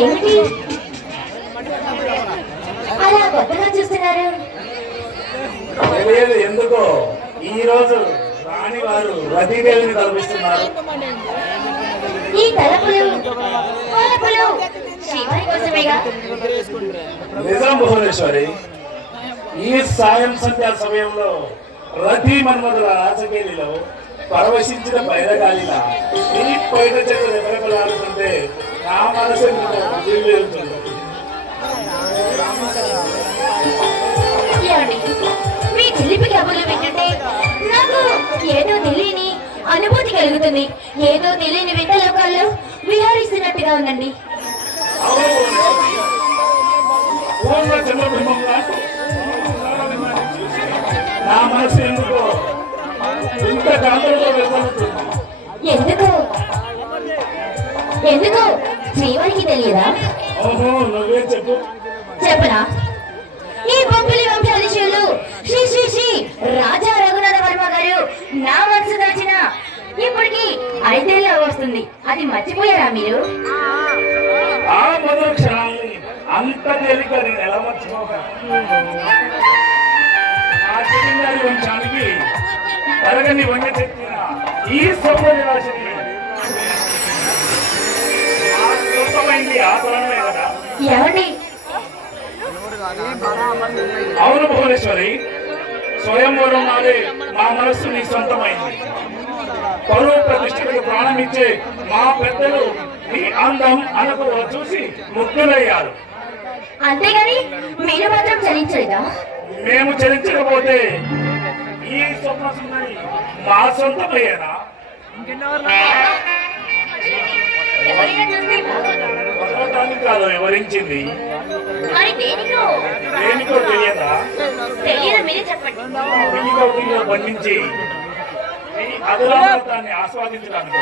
ఏమిటి అలా కొత్తగా చూస్తున్నారు? తెలియదు ఎందుకో ఈ రోజు రాణి వారు రతీదేవిని కల్పిస్తున్నారు. ఈ తలపులు శివారి కోసమేగా? నిజం భువనేశ్వరి, ఈ సాయం సంధ్యా సమయంలో రతి మన్మధుల రాజకేలిలో పరవశించిన బైరగాలిలా ఈ పైన చెట్టు రెపరెపలాడుతుంటే నా మనసు వెళ్తుంది. మీ చిలిపి కబుర్లు వింటుంటే నాకు ఏదో తెలియని అనుభూతి కలుగుతుంది. ఏదో తెలియని వింత లోకాల్లో విహారిస్తున్నట్టుగా ఉందండి. నా మనసు ఎందుకో ఇంత కాలంలో ఎందుకు శ్రీవారికి తెలియదా? ఓహో, నువ్వే చెప్పు. చెప్పనా? ఈ బొబ్బిలి వంశాధీశులు శ్రీ శ్రీ శ్రీ రాజా రఘునాథ వర్మ గారు నా మనసు దాచిన ఇప్పటికి 5 ఏళ్ళ వస్తుంది. అది మర్చిపోయారా మీరు? ఆ మొదటి క్షణాన్ని అంత తేలిక నేను ఎలా మర్చిపోతాను? ఆ జమీందారి వంశానికి తరగని వంట చెప్తున్న ఈ సౌందర్య రాశిని ఏమండి? అవును భువనేశ్వరి, స్వయంవరం నాడే మా మనస్సు నీ సొంతమైంది. పరువు ప్రతిష్టలకు ప్రాణమిచ్చే మా పెద్దలు నీ అందం అనుభవ చూసి ముగ్గులయ్యారు. అంతేగాని మీరు మాత్రం చలించలేదా? మేము చలించకపోతే ఈ స్వప్న సుందరి మా సొంతమయ్యేనా? పర్వతానికి కాదు వివరించింది, దేనికో తెలియదా? పండించి ఈ అదృష్టాన్ని ఆస్వాదించడానికి